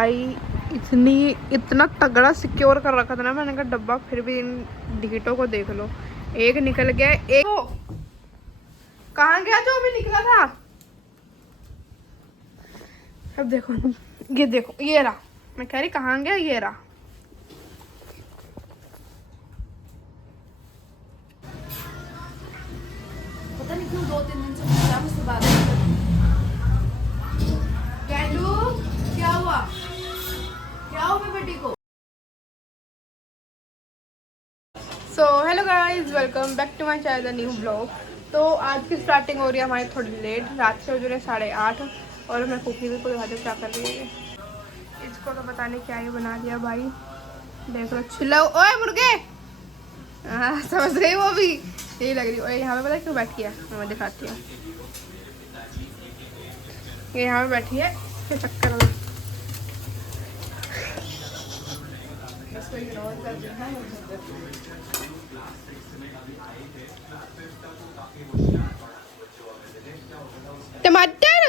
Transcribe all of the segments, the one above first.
भाई इतना तगड़ा सिक्योर कर रखा था ना मैंने कहा डब्बा, फिर भी इन ढीटों को देख लो। एक निकल गया, एक कहाँ गया जो अभी निकला था। अब देखो, ये देखो, ये रहा। मैं कह रही कहाँ गया, ये रहा। पता नहीं क्यों 2-3 दिन से मुझसे बात नहीं कर रही। क्या हुआ? क्या हुआ मेरी बेटी को? So hello guys, welcome back to my channel new blog. तो आज की स्टार्टिंग हो रही है हमारी थोड़ी लेट, रात से हो रहे 8:30 और मैं कुकी भी को दिखाते क्या कर रही है। इसको तो पता नहीं क्या ही बना दिया भाई, देख लो। छिलो ओए मुर्गे, हाँ समझ गई वो भी, यही लग रही। और यहाँ पे पता है क्यों बैठी है, मैं दिखाती हूँ। ये यहाँ पे बैठी है फिर चक्कर में। टमाटर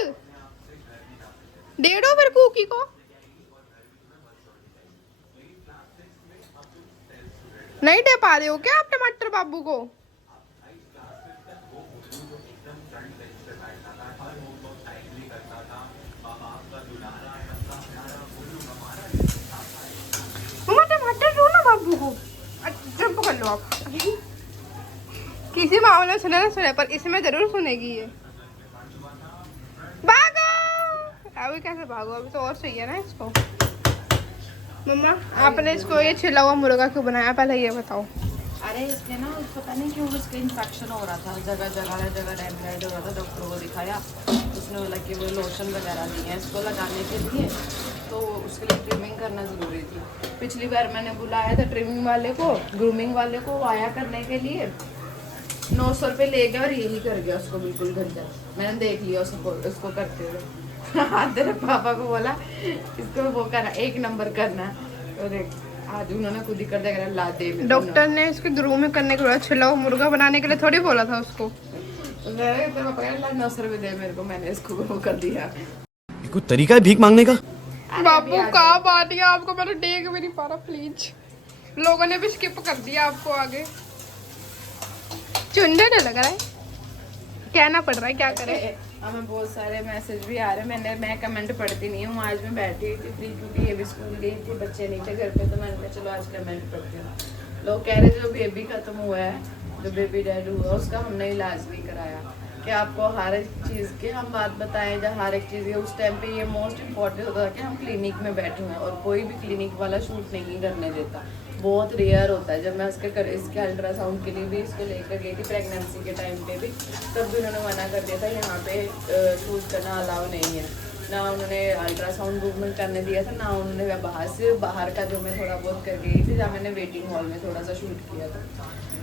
दे दो फिर कुकी को। नहीं दे पा रहे हो क्या आप टमाटर बाबू को? मम्मा टमाटर दो ना बाबू को। चुप कर लो आप। किसी मामले में सुने ना सुने, पर इसमें जरूर सुनेगी ये। भागो, अभी कैसे भागो, अभी तो और चाहिए ना इसको। मम्मा आपने इसको ये छिला हुआ मुर्गा क्यों बनाया, पहले ये बताओ। अरे इसके ना पता नहीं क्यों उसके इन्फेक्शन हो रहा था, जगह डैमेज हो रहा था। डॉक्टर को दिखाया, उसने बोला कि वो लोशन वगैरह दिए हैं इसको लगाने के लिए, तो उसके लिए ट्रिमिंग करना ज़रूरी थी। पिछली बार मैंने बुलाया था ट्रिमिंग वाले को, ग्रूमिंग वाले को आया करने के लिए, 900 रुपये ले गया और यही कर गया उसको बिल्कुल गंदा। मैंने देख लिया उसको करते हुए। तेरे पापा को बोला इसको वो करना, 1 नंबर करना, और आज उन्होंने खुद ही कर दिया। ला दे, डॉक्टर ने इसके ग्रूमिंग करने के बाद छिला हुआ मुर्गा बनाने के लिए थोड़ी बोला था उसको। 900 रुपये दे मेरे को, मैंने इसको वो कर दिया। कोई तरीका है भीख मांगने का? बाबू कहाँ बात दिया आपको, मैंने देख भी नहीं पा रहा। प्लीज, लोगों ने भी स्किप कर दिया आपको आगे। चुंडे लग रहा है, कहना पड़ रहा है, क्या करें। हमें बहुत सारे मैसेज भी आ रहे हैं। मैं कमेंट पढ़ती नहीं हूँ। आज मैं बैठी थी फ्री, क्योंकि ये भी स्कूल गई थी, बच्चे नहीं थे घर पे, तो मैंने कहा चलो आज कमेंट पढ़ती हूँ। लोग कह रहे जो बेबी खत्म हुआ है, जो बेबी डेड हुआ, उसका हमने इलाज नहीं कराया। कि आपको हर एक चीज़ की हम बात बताएं, जब हर एक चीज़ उस टाइम पे ये मोस्ट इम्पॉर्टेंट होता है कि हम क्लिनिक में बैठे हुए हैं, और कोई भी क्लिनिक वाला शूट नहीं करने देता। बहुत रेयर होता है। जब मैं इसके अल्ट्रासाउंड के लिए भी इसको लेकर गई थी प्रेगनेंसी के टाइम पे भी, तब भी उन्होंने मना कर दिया था, यहाँ पे शूट करना अलाउ नहीं है। ना उन्होंने अल्ट्रासाउंड रूम में करने दिया था, ना उन्होंने बाहर का जो मैं थोड़ा बहुत कर गई थी, जहाँ मैंने वेटिंग हॉल में थोड़ा सा शूट किया था।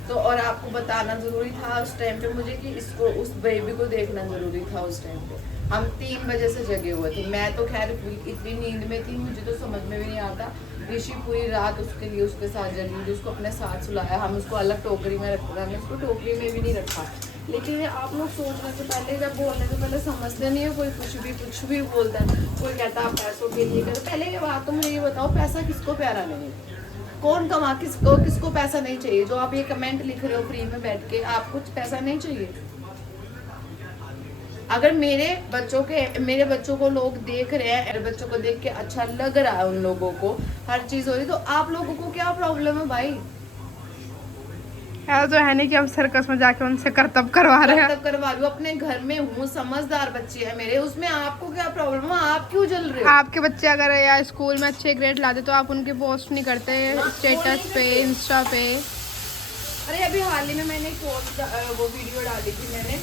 तो और आपको बताना ज़रूरी था उस टाइम पे मुझे कि इसको, उस बेबी को देखना ज़रूरी था उस टाइम पे। हम 3 बजे से जगे हुए थे। मैं तो खैर इतनी नींद में थी, मुझे तो समझ में भी नहीं आता। ऋषि पूरी रात उसके लिए उसके साथ जगी, उसको अपने साथ सुलाया। हम उसको अलग टोकरी में रखते थे, हमने उसको टोकरी में भी नहीं रखा। लेकिन आप लोग सोचने से पहले, जब बोलने से पहले समझते नहीं है। कोई कुछ भी बोलता है, कोई कहता है आप पैसों के लिए कर। पहले ये बात तो मुझे ये बताओ, पैसा किसको प्यारा नहीं है? कौन कमा, किसको पैसा नहीं चाहिए? जो आप ये कमेंट लिख रहे हो फ्री में बैठ के, आपको पैसा नहीं चाहिए? अगर मेरे बच्चों को लोग देख रहे हैं, मेरे बच्चों को देख के अच्छा लग रहा है, उन लोगों को हर चीज हो रही, तो आप लोगों को क्या प्रॉब्लम है भाई? ऐसा तो है नहीं कि हम सर्कस में जाके उनसे करतब करवा रहे हैं। करतब करवा रही हूँ, अपने घर में हूँ, समझदार बच्चे हैं मेरे, उसमें आपको क्या प्रॉब्लम है? आप क्यों जल रहे हो? आपके बच्चे अगर या स्कूल में अच्छे ग्रेड लाते तो आप उनके पोस्ट नहीं करते स्टेटस पे, इंस्टा पे। अरे अभी हाल ही में मैंने वो वीडियो डाली थी मैंने,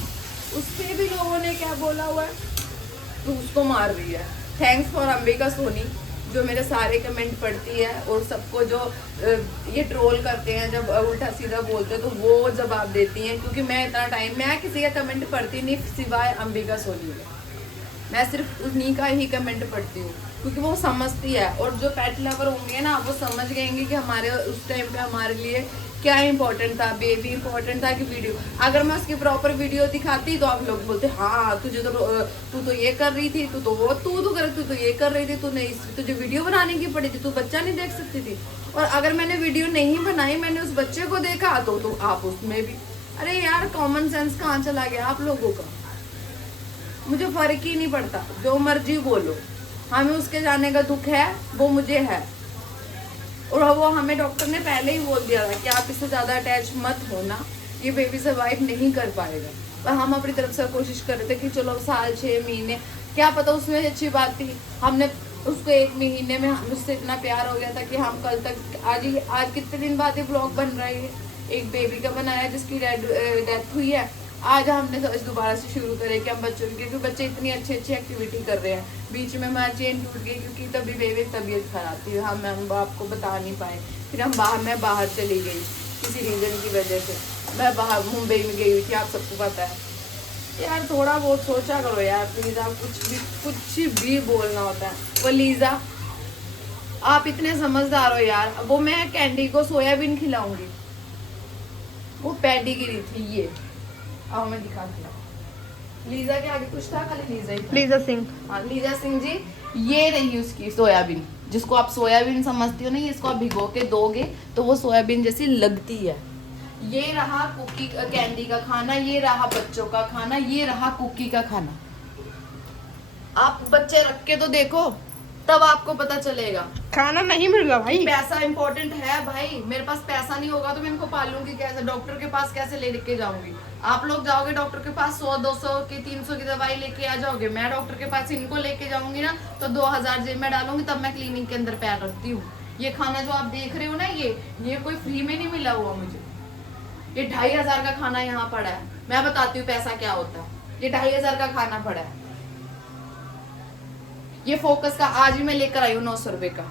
उस पे भी लोगों ने क्या बोला हुआ है, तू उसको मार रही है। थैंक्स फॉर अंबिका सोनी, जो मेरे सारे कमेंट पढ़ती है, और सबको जो ये ट्रोल करते हैं, जब उल्टा सीधा बोलते हैं, तो वो जवाब देती हैं। क्योंकि मैं इतना टाइम, मैं किसी का कमेंट पढ़ती नहीं सिवाय अंबिका सोनी के। मैं सिर्फ उन्हीं का ही कमेंट पढ़ती हूँ। क्योंकि वो समझती है। और जो पेट लवर होंगे ना वो समझ गएंगे कि हमारे उस टाइम पे हमारे लिए क्या इंपॉर्टेंट था, बेबी इंपॉर्टेंट था कि वीडियो। अगर मैं उसकी प्रॉपर वीडियो दिखाती तो आप लोग बोलते हाँ तुझे तो तू तो ये कर रही थी, तू तो ये कर रही थी, तूने तुझे वीडियो बनाने की पड़ी थी, तू बच्चा नहीं देख सकती थी। और अगर मैंने वीडियो नहीं बनाई, मैंने उस बच्चे को देखा तो आप उसमें भी, अरे यार कॉमन सेंस कहाँ चला गया आप लोगों का। मुझे फर्क ही नहीं पड़ता, जो मर्जी बोलो, हमें उसके जाने का दुख है, वो मुझे है। और वो हमें डॉक्टर ने पहले ही बोल दिया था कि आप इससे ज़्यादा अटैच मत होना, ये बेबी सर्वाइव नहीं कर पाएगा। पर हम अपनी तरफ से कोशिश कर रहे थे कि चलो साल 6 महीने, क्या पता उसमें अच्छी बात थी, हमने उसको 1 महीने में उससे इतना प्यार हो गया था कि हम कल तक आज कितने दिन बाद ये ब्लॉग बन रहा है, एक बेबी का बनाया जिसकी डेथ हुई है। आज हमने दोबारा से शुरू करे कि हम बच्चों की, क्योंकि बच्चे इतनी अच्छी एक्टिविटी कर रहे हैं। बीच में मैं चेन टूट गई क्योंकि तभी बेबी तबीयत खराब थी, हम आपको बता नहीं पाए। फिर मैं बाहर चली गई किसी रीजन की वजह से, मैं बाहर मुंबई में गई हुई थी, आप सबको पता है। यार थोड़ा बहुत सोचा करो यार प्लीज, आप कुछ भी बोलना होता है। वो लीजा आप इतने समझदार हो यार, वो मैं कैंडी को सोयाबीन खिलाऊंगी, वो पेडिग्री थी ये। अब मैं दिखा दिया लीजा के आगे कुछ था, खाली लीजा ही था। लीजा सिंह, हाँ लीजा सिंह जी, ये रही उसकी सोयाबीन, जिसको आप सोयाबीन समझती हो ना, इसको आप भिगो के दोगे तो वो सोयाबीन जैसी लगती है। ये रहा कुकी कैंडी का खाना, ये रहा बच्चों का खाना, ये रहा कुकी का खाना। आप बच्चे रख के तो देखो, तब आपको पता चलेगा। खाना नहीं मिल रहा भाई, पैसा इंपॉर्टेंट है भाई, मेरे पास पैसा नहीं होगा तो मैं इनको पालूंगी कैसे, डॉक्टर के पास कैसे लेके जाऊंगी। आप लोग जाओगे डॉक्टर के पास 100-200 की 300 की दवाई लेके आ जाओगे, मैं डॉक्टर के पास इनको लेके जाऊंगी ना तो 2000 जेब में डालूंगी, तब मैं क्लिनिक के अंदर पैर रखती हूँ। ये खाना जो आप देख रहे हो ना, ये कोई फ्री में नहीं मिला हुआ मुझे, ये 2500 का खाना यहाँ पड़ा है। मैं बताती हूँ पैसा क्या होता है, ये 2500 का खाना पड़ा है। ये फोकस का आज ही मैं लेकर आई हूँ 900 रुपए का।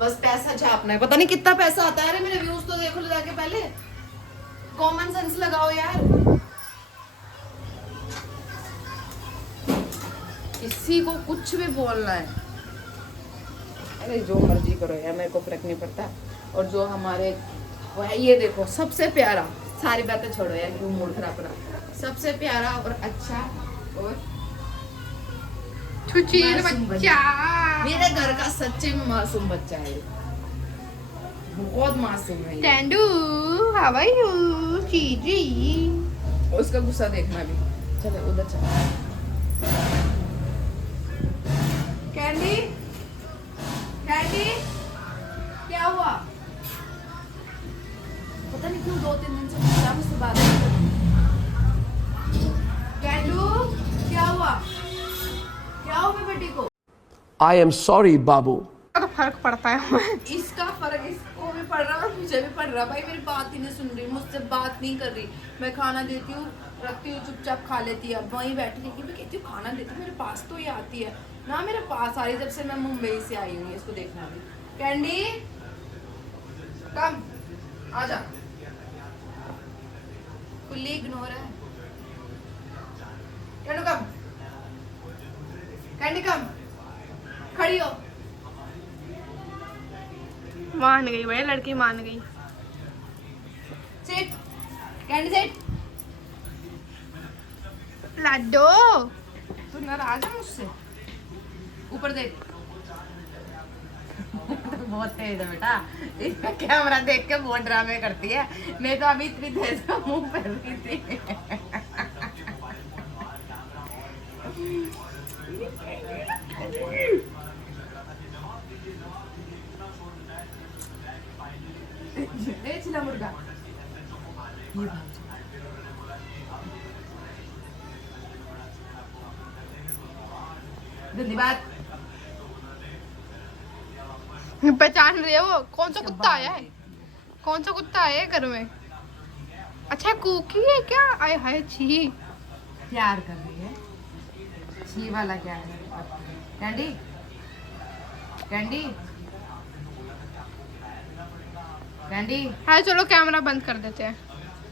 बस पैसा छापना है, पता नहीं कितना पैसा आता है। अरे मेरे व्यूज तो देखो जाके पहले, कॉमन सेंस लगाओ यार। किसी को कुछ भी बोलना है, अरे जो मर्जी करो यार, मेरे को फर्क नहीं पड़ता। और जो हमारे वो है, ये देखो सबसे प्यारा, सारी बातें छोड़ो यार, क्यों मूड खराब करा। सबसे प्यारा और अच्छा और छुचील बच्चा, मेरे घर का सच्चे में मासूम बच्चा है, बहुत मासूम है। टेंडू हाउ आर यू चीजी। उसका गुस्सा देखना भी, चलो उधर चलो। कैंडी कैंडी क्या हुआ, पता नहीं क्यों 2-3 दिन से मुझसे बात नहीं कर रही। कैंडू क्या हुआ, क्या हो गया बेटी को? I am sorry, Babu. तो फर्क पड़ता है हमें। इसका फर्क इसको भी पड़ रहा है और मुझे भी पड़ रहा है। भाई मेरी बात ही नहीं सुन रही, मुझसे बात नहीं कर रही। मैं खाना देती हूँ, रखती हूँ, चुपचाप खा लेती है। अब वहीं बैठी है कि मैं कहती हूँ खाना देती हूँ, मेरे पास तो ये आती है ना, मेरे पास आ रही जब से मैं मुंबई से आई हूँ इसको देखना भी। कैंडी कम आजा, फुल्ली इग्नोर है। कैंडू कम, कैंडी कम, खड़ी हो। मान गई भाई, लड़की मान गई। Seat candy seat. लाडो तू नाराज है मुझसे? ऊपर देख। बहुत तेज है बेटा, इसका कैमरा देख के बहुत ड्रामे करती है। नहीं तो अभी इतनी तेज मुंह पे रही थी। चिल्ला मुर्गा, ये धन्यवाद। पहचान रही है वो, कौन सा कुत्ता आया है, कौन सा कुत्ता आया है घर में। अच्छा कुकी है क्या, आय हाय छी। प्यार कर रही है, छी वाला क्या है? कैंडी कैंडी कैंडी, हाँ चलो कैमरा बंद कर देते हैं।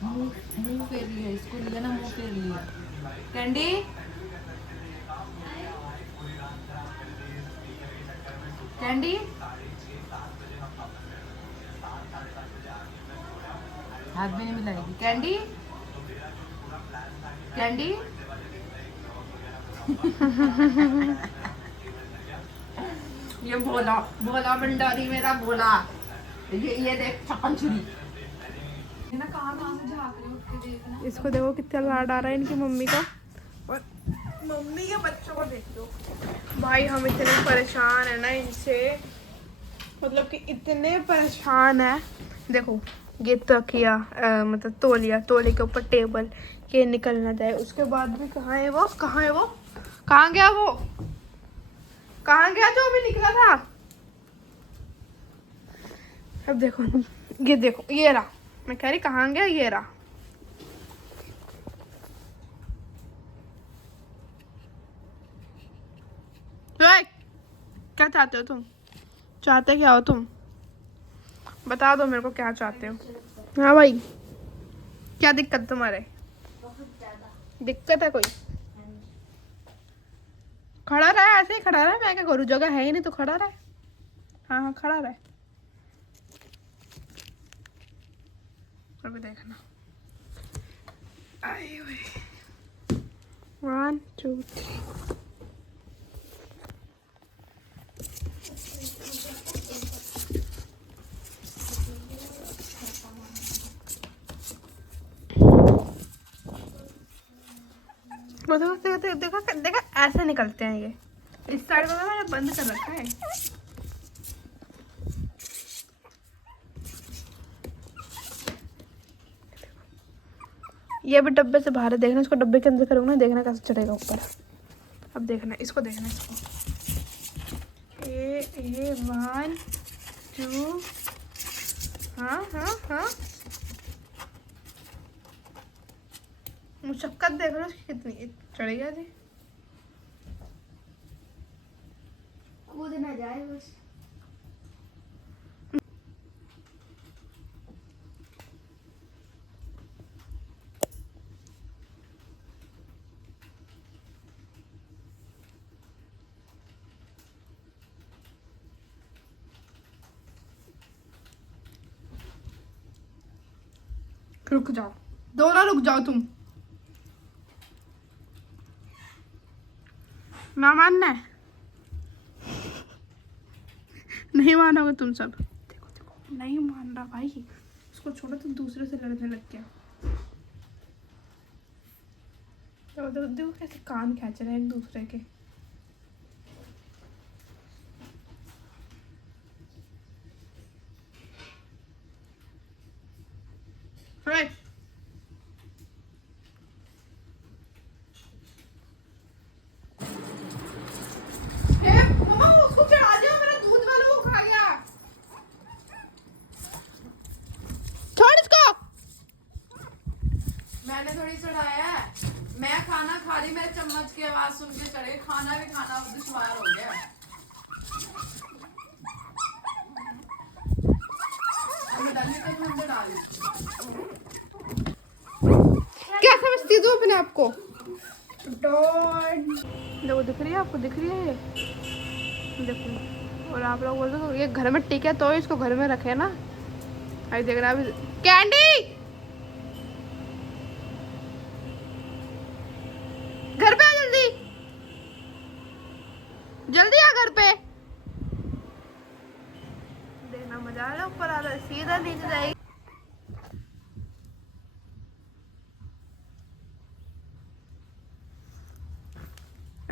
मुंह फेर लिया इसको, लिया ना, मुंह फेर लिया। कैंडी कैंडी हाथ भी नहीं मिलाएगी। कैंडी कैंडी ये भोला भोला भंडारी मेरा भोला। ये देख छप्पन छुरी ना कहाँ से झाँक रही उठ के देखना। इसको देखो कितना लाड आ रहा है इनकी मम्मी का, और मम्मी के बच्चों को देख दो भाई। हम इतने परेशान है ना इनसे, मतलब कि इतने परेशान है। देखो ये तकिया मतलब तौलिया, तौलिया के ऊपर टेबल, ये निकल ना जाए। उसके बाद भी कहाँ है वो, कहाँ है वो, कहाँ गया वो, कहाँ गया जो अभी निकला था। अब देखो ये देखो, ये रहा, मैं कह रही कहाँ गया, ये रहा। क्या चाहते हो तुम, चाहते क्या हो तुम, बता दो मेरे को क्या चाहते हो। हाँ भाई क्या दिक्कत तुम्हारे, दिक्कत है कोई। खड़ा रहा, ऐसे ही खड़ा रहा, मैं क्या करूँ, जगह है ही नहीं तो खड़ा रहा। हाँ हाँ खड़ा रहा। अभी देखना, आए हुए 1 2 3। देखा देखा ऐसे निकलते हैं ये। इस साइड में मैंने बंद कर रखा है। ये भी डब्बे से बाहर है, देखना इसको डब्बे के अंदर करूँगा ना, देखना कैसे चढ़ेगा ऊपर। अब देखना इसको, देखना इसको। ए 1 2। हाँ हाँ हाँ मुशक्कत देख लो उसकी कितनी चढ़ेगा जी। कूद ना जाए बस। रुक जाओ, दोनों रुक जाओ तुम। ना मानना है, नहीं मानोगे तुम सब। देखो देखो नहीं मान रहा भाई, उसको छोड़ो तो दूसरे से लड़ने लग गया। देखो देखो कैसे कान खींच रहे हैं एक दूसरे के। मैंने थोड़ी चढ़ाया है, मैं खाना खा रही, मेरे चम्मच की आवाज सुन के चढ़े। खाना भी खाना दुश्वार हो गया। क्या समझती तू अपने आप को। देखो दिख रही है आपको, दिख रही है ये देखो। और आप लोग बोलते हो ये घर में टिके तो इसको घर में रखे ना। अभी देख रहा है कैंडी, घर पे आ जल्दी, जल्दी आ घर पे। देखना मजा आ रहा है, ऊपर आ रहा है, सीधा नीचे जाएगी।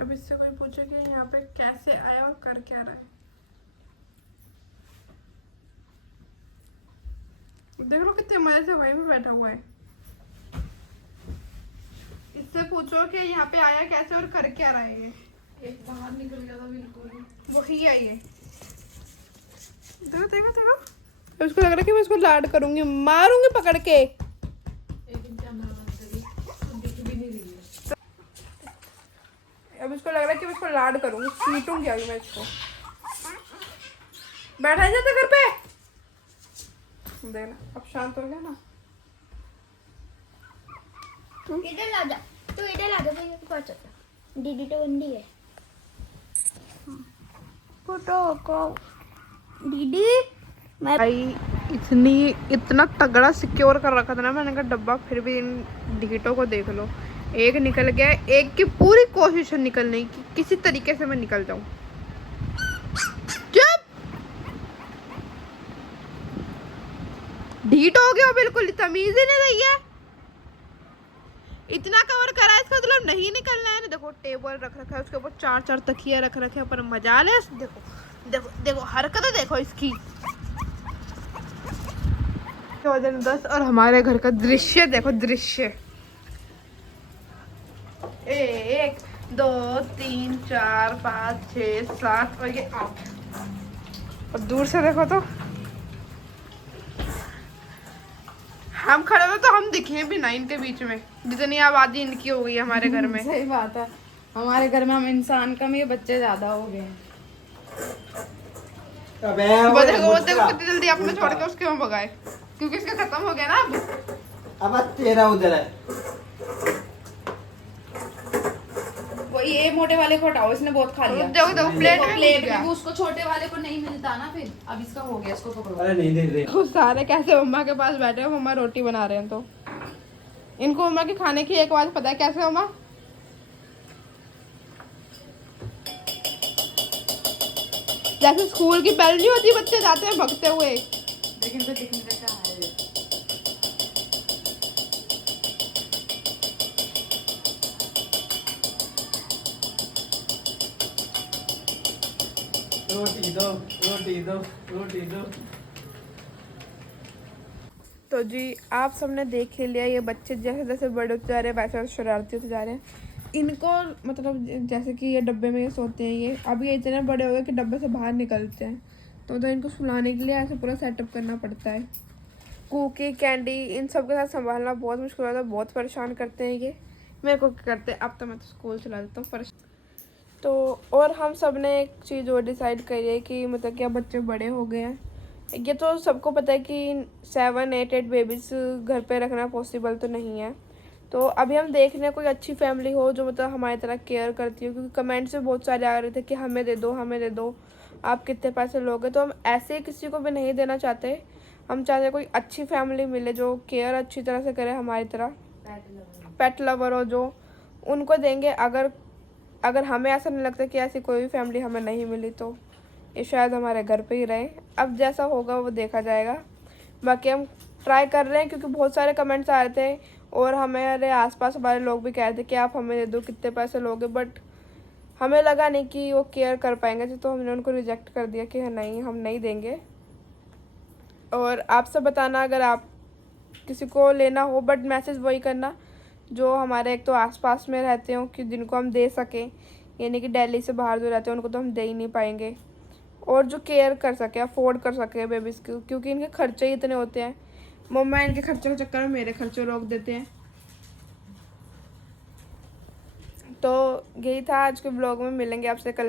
अब इससे कोई पूछे कि यहाँ पे कैसे आया और कर क्या रहा है। देख लो कितने मजे से वहीं पे बैठा हुआ है। इससे पूछो कि यहाँ पे आया कैसे और कर क्या रहा है। ये एक बाहर निकल गया था बिल्कुल, वही है ये। देखो देखो देखो, अब इसको लग रहा है कि मैं इसको लाड करूंगी, मारूंगी पकड़ के। अब इसको लग रहा है कि मैं इसको लाड करूंगी, पीटूंगी अभी मैं इसको। बैठा जाता घर पे, देखना अब शांत हो गया ना। इधर ला जा, तू इधर ला जा, तो ये पास चल। दीदी तो बंदी है। फोटो को दीदी मैं भाई इतना तगड़ा सिक्योर कर रखा था ना मैंने कहा डब्बा, फिर भी इन ढीटों को देख लो। एक निकल गया, एक की पूरी कोशिश है निकलने की, किसी तरीके से मैं निकल जाऊं। चुप, ढीट हो गया बिल्कुल, तमीज ही नहीं रही है। इतना कवर करा है इसका मतलब नहीं निकलना है ना। देखो टेबल रख रखा है, उसके ऊपर 4-4 तकिया रख रखे हैं, पर मजा ले। देखो देखो देखो हरकत देखो इसकी। 2010 और हमारे घर का दृश्य देखो, दृश्य 1 2 3 4 5 6 7 और ये 8, और दूर से देखो तो हम खड़े हुए तो हम दिखे भी ना इनके बीच में, जितनी आबादी इनकी हो गई है हमारे घर में। सही बात है, हमारे घर में हम इंसान कम, ये बच्चे ज्यादा हो गए हैं। वो देखो कितनी जल्दी अपने छोड़ के उसके में भगाए, क्योंकि इसका खत्म हो गया ना अब। तेरा उधर है। वो ये मोटे वाले को हटाओ, इसने बहुत खा लिया। देखो देखो प्लेट में प्लेट गया। में उसको छोटे वाले को नहीं मिलता ना, फिर अब इसका हो गया, इसको पकड़ो। अरे नहीं दे रहे। देखो सारे कैसे मम्मा के पास बैठे हैं, मम्मा रोटी बना रहे हैं। तो इनको मम्मा के खाने की एक बात पता है कैसे मम्मा, जैसे स्कूल की बेल नहीं होती, बच्चे जाते हैं भगते हुए। लेकिन तो दिखने में क्या है, रोटी दो, रोटी दो, रोटी दो। तो जी आप सबने देख ही लिया, ये बच्चे जैसे जैसे बड़े होते जा रहे हैं वैसे वैसे शरारती होते जा रहे हैं। इनको मतलब जैसे कि ये डब्बे में ये सोते हैं, ये अभी इतने बड़े हो गए कि डब्बे से बाहर निकलते हैं। तो इनको सुलाने के लिए ऐसे पूरा सेटअप करना पड़ता है। कुकी कैंडी इन सब के साथ संभालना बहुत मुश्किल होता है, बहुत परेशान करते हैं ये मेरे को करते हैं। अब तो मैं तो स्कूल चला देता हूँ तो। और हम सब ने एक चीज़ और डिसाइड करी है कि मतलब कि अब बच्चे बड़े हो गए हैं। ये तो सबको पता है कि 7 8 बेबीज़ घर पे रखना पॉसिबल तो नहीं है। तो अभी हम देख रहे हैं कोई अच्छी फैमिली हो जो मतलब हमारी तरह केयर करती हो, क्योंकि कमेंट्स में बहुत सारे आ रहे थे कि हमें दे दो, हमें दे दो, आप कितने पैसे लोगे। तो हम ऐसे किसी को भी नहीं देना चाहते। हम चाहते कोई अच्छी फैमिली मिले जो केयर अच्छी तरह से करे हमारी तरह, पेट लवर हो जो, उनको देंगे। अगर हमें ऐसा नहीं लगता कि ऐसी कोई भी फैमिली हमें नहीं मिली तो ये शायद हमारे घर पे ही रहे। अब जैसा होगा वो देखा जाएगा। बाकी हम ट्राई कर रहे हैं, क्योंकि बहुत सारे कमेंट्स आ रहे थे और हमारे आसपास हमारे लोग भी कह रहे थे कि आप हमें दे दो, कितने पैसे लोगे। बट हमें लगा नहीं कि वो केयर कर पाएंगे, तो हमने उनको रिजेक्ट कर दिया कि नहीं, हम नहीं देंगे। और आप सब बताना अगर आप किसी को लेना हो, बट मैसेज वही करना जो हमारे एक तो आसपास में रहते हो, कि जिनको हम दे सकें। यानी कि दिल्ली से बाहर जो रहते हैं उनको तो हम दे ही नहीं पाएंगे, और जो केयर कर सके, अफोर्ड कर सके बेबीज़ को, क्योंकि इनके खर्चे ही इतने होते हैं। मम्मा इनके खर्चों के चक्कर में मेरे खर्चे रोक देते हैं। तो यही था आज के ब्लॉग में, मिलेंगे आपसे कल।